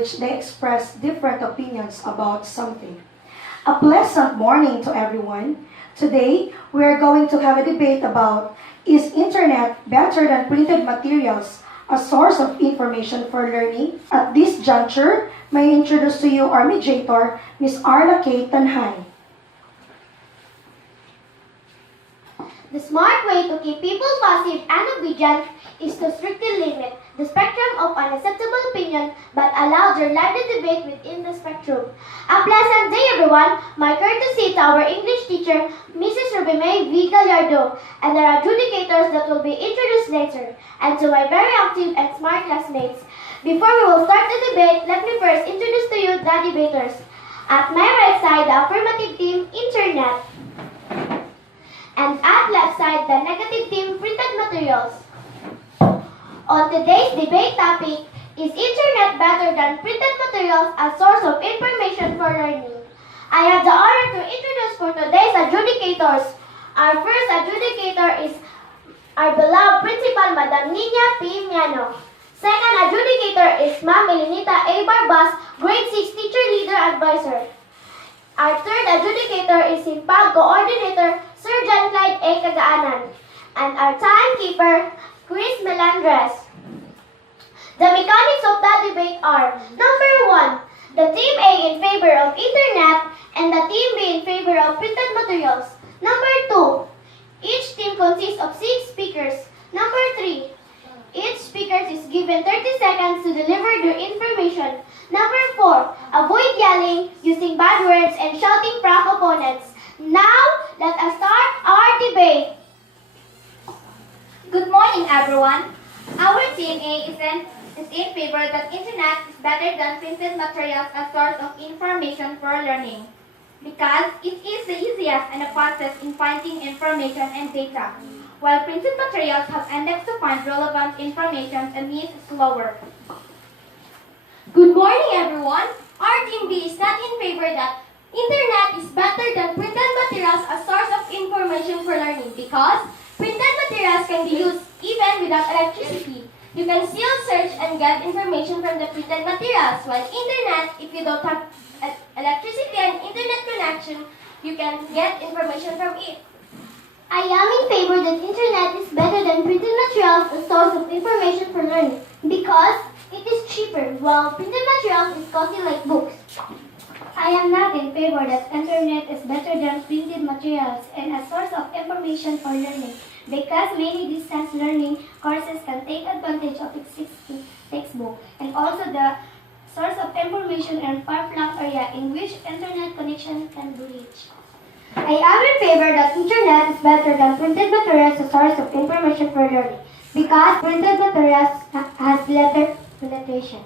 which they express different opinions about something. A pleasant morning to everyone. Today, we are going to have a debate about, is internet better than printed materials, a source of information for learning? At this juncture, may I introduce to you our mediator, Ms. Arla K. Tanhay. The smart way to keep people passive and obedient is to strictly limit the spectrum of unacceptable opinion but allow their lively debate within the spectrum. A pleasant day, everyone. My courtesy to our English teacher, Mrs. Ruby May V. Gallardo, and our adjudicators that will be introduced later, and to my very active and smart classmates. Before we will start the debate, let me first introduce to you the debaters. At my right side, the affirmative team, Internet. And at left side, the negative team, printed materials. On today's debate topic, is internet better than printed materials as source of information for learning? I have the honor to introduce for today's adjudicators. Our first adjudicator is our beloved principal, Madam Nina P. Miano. Second adjudicator is Ma'am Elenita A. Barbas, Grade 6 Teacher Leader Advisor. Our third adjudicator is Simpag Coordinator, Sir John Clyde A. Cagaanan. And our timekeeper, Chris Melandres. The mechanics of the debate are: number 1, the team A in favor of internet and the team B in favor of printed materials. Number 2, each team consists of 6 speakers. Number 3, each speaker is given 30 seconds to deliver their information. Number 4, avoid yelling, using bad words, and shouting prank opponents. Now, let us start our debate. Good morning, everyone. Our team A is in favor that internet is better than printed materials as source of information for learning, because it is the easiest and the fastest in finding information and data, while printed materials have index to find relevant information and is slower. Good morning, everyone. Our team B is not in favor that internet is better than printed materials as source of information for learning, because printed materials can be used even without electricity. You can still search and get information from the printed materials, while internet, if you don't have electricity and internet connection, you can get information from it. I am in favor that internet is better than printed materials as source of information for learning, because it is cheaper, while printed materials is costly like books. I am not in favor that internet is better than printed materials and a source of information for learning, because many distance learning courses can take advantage of existing textbook, and also the source of information in far-flung area in which internet connection can be reached. I am in favor that internet is better than printed materials as a source of information for learning, because printed materials has letter penetration.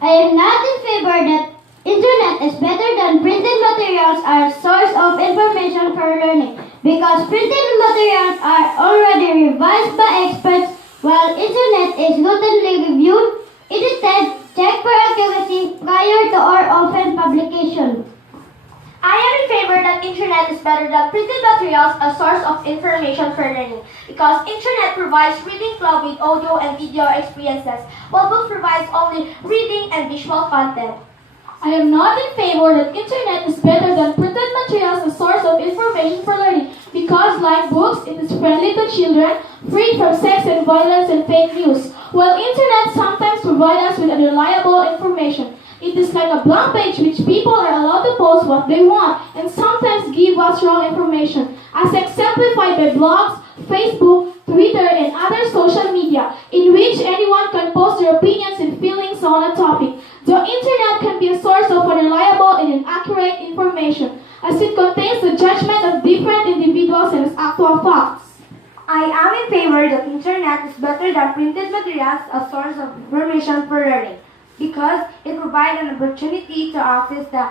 I am not in favor that internet is better than printed materials as source of information for learning, because printed materials are already revised by experts, while internet is routinely reviewed, edited, checked for accuracy prior to or often publication. I am in favor that internet is better than printed materials as source of information for learning, because internet provides reading club with audio and video experiences, while books provides only reading and visual content. I am not in favor that internet is better than printed materials as source of information for learning, because like books, it is friendly to children, free from sex and violence and fake news, while internet sometimes provides us with unreliable information. It is like a blank page which people are allowed to post what they want and sometimes give us wrong information, as exemplified by blogs, Facebook, Twitter, and other social media, in which anyone can post their opinions and feelings on a topic. The internet can be a source of unreliable and inaccurate information, as it contains the judgment of different individuals and its actual facts. I am in favor that internet is better than printed materials as source of information for learning, because it provides an opportunity to access the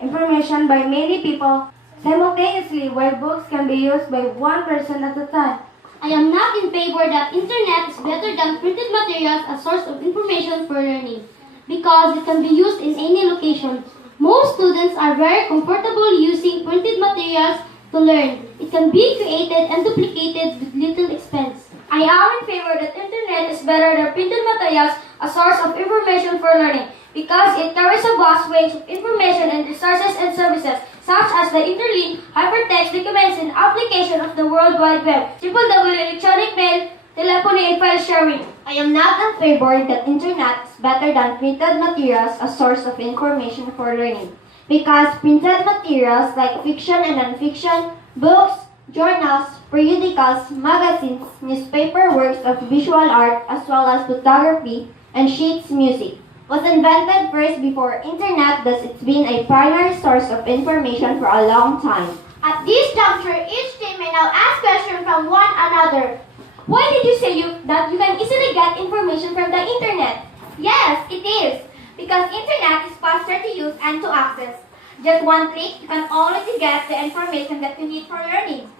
information by many people simultaneously, while books can be used by one person at a time. I am not in favor that internet is better than printed materials as source of information for learning, because it can be used in any location. Most students are very comfortable using printed materials to learn. It can be created and duplicated with little expense. I am in favor that internet is better than printed materials as source of information for learning, because it carries a vast range of information and resources and services, such as the interlinked hypertext documents and application of the World Wide Web, electronic mail, telephony, and file sharing. I am not in favor that internet is better than printed materials as source of information for learning. Because printed materials like fiction and non-fiction, books, journals, periodicals, magazines, newspaper works of visual art as well as photography and sheets music was invented first before internet, thus it's been a primary source of information for a long time. At this juncture, each team may now ask questions from one another. Why did you say that you can easily get information from the internet? Yes, it is. Because internet is faster to use and to access. Just one click, you can already get the information that you need for learning.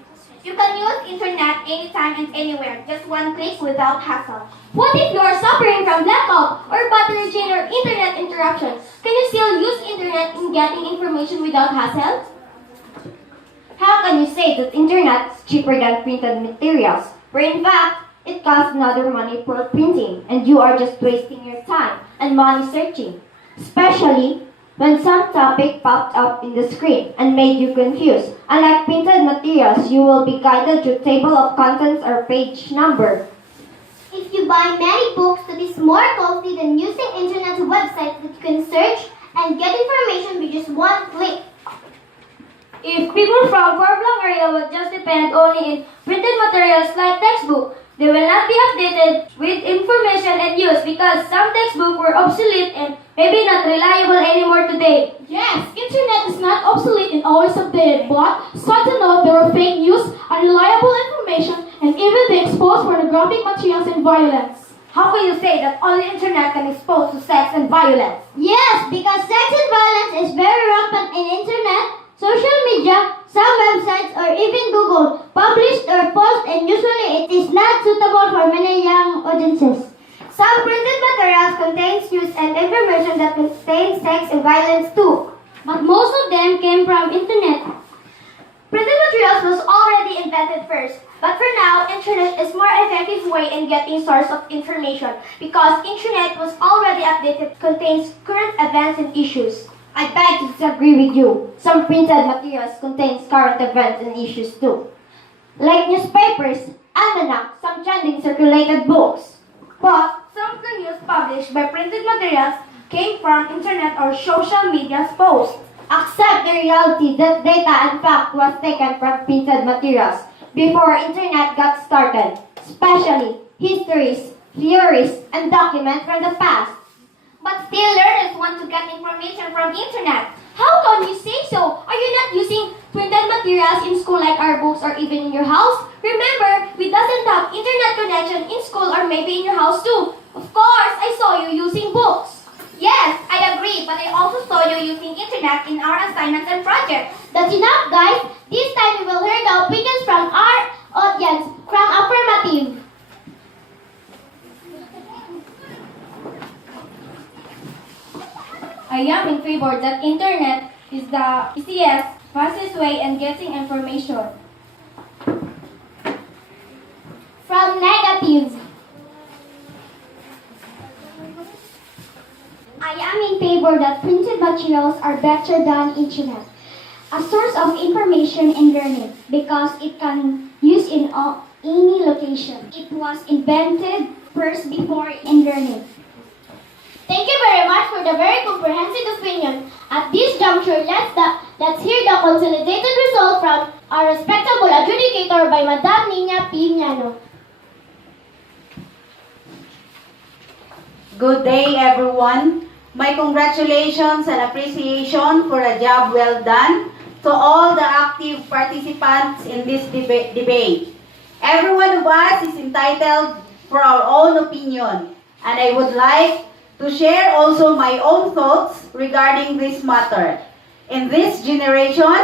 You can use internet anytime and anywhere, just one click without hassle. What if you are suffering from blackout or battery drain or internet interruption? Can you still use internet in getting information without hassle? How can you say that internet is cheaper than printed materials, where in fact, it costs another money for printing, and you are just wasting your time and money searching, especially when some topic popped up in the screen and made you confused. Unlike printed materials, you will be guided through table of contents or page number. If you buy many books, that is more costly than using internet websites that you can search and get information with just one click. If people from far-flung area would just depend only in printed materials like textbook, they will not be updated with information and use because some textbooks were obsolete and maybe not reliable anymore today. Yes, internet is not obsolete and always updated, but sad to note there were fake news, unreliable information, and even the exposed pornographic materials and violence. How can you say that only internet can expose to sex and violence? Yes, because sex and violence is very rampant in internet, social media, some websites, or even Google, published or post, and usually it is not suitable for many young audiences. Some printed materials contain news and information that contain sex and violence too. But most of them came from internet. Printed materials was already invented first, but for now, internet is more effective way in getting source of information because internet was already updated, contains current events and issues. I beg to disagree with you. Some printed materials contain current events and issues too, like newspapers, almanacs, some trending circulated books. But some of the news published by printed materials came from internet or social media posts. Accept the reality that data and fact was taken from printed materials before internet got started, especially histories, theories, and documents from the past. But still, learners want to get information from internet. How come you say so? Are you not using printed materials in school like our books or even in your house? Remember, we doesn't have internet connection in school or maybe in your house too. Of course, I saw you using books. Yes, I agree, but I also saw you using internet in our assignments and projects. That's enough, guys. This time we will hear the opinions from our audience from affirmative. I am in favor that internet is the easiest, fastest way in getting information. From negative. I am in favor that printed materials are better than internet. A source of information and learning because it can use in any location. It was invented first before in learning. Thank you very much for the very comprehensive opinion. At this juncture, let's hear the consolidated result from our respectable adjudicator by Madam Nina Piñano. Good day, everyone. My congratulations and appreciation for a job well done to all the active participants in this debate. Every one of us is entitled for our own opinion, and I would like to share also my own thoughts regarding this matter. In this generation,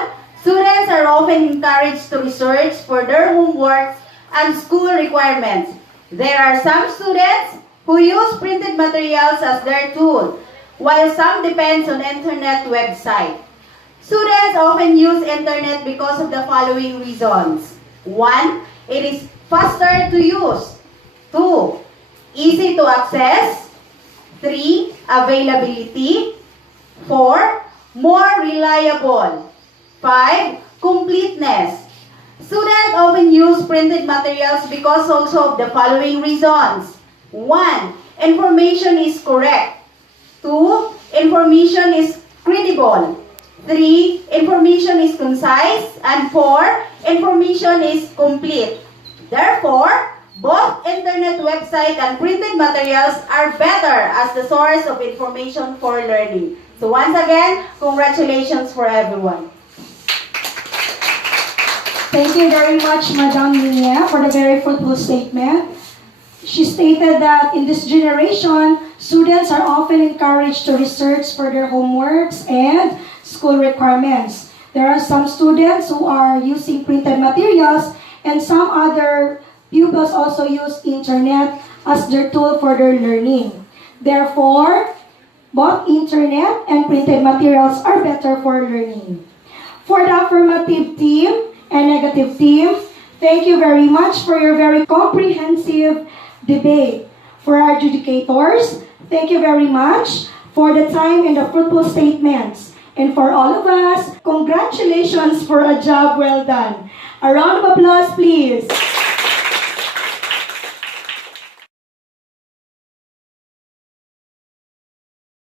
students are often encouraged to research for their homeworks and school requirements. There are some students who use printed materials as their tool, while some depends on internet website. Students often use internet because of the following reasons. 1, it is faster to use. 2, easy to access. 3. Availability. 4. More reliable. 5. Completeness. Students often use printed materials because also of the following reasons. 1. Information is correct. 2. Information is credible. 3. Information is concise. And 4. Information is complete. Therefore, both internet website and printed materials are better as the source of information for learning. So once again, congratulations for everyone. Thank you very much, Madam Linia, for the very fruitful statement. She stated that in this generation, students are often encouraged to research for their homeworks and school requirements. There are some students who are using printed materials, and some other pupils also use internet as their tool for their learning. Therefore, both internet and printed materials are better for learning. For the affirmative team and negative team, thank you very much for your very comprehensive debate. For our adjudicators, thank you very much for the time and the fruitful statements. And for all of us, congratulations for a job well done. A round of applause, please.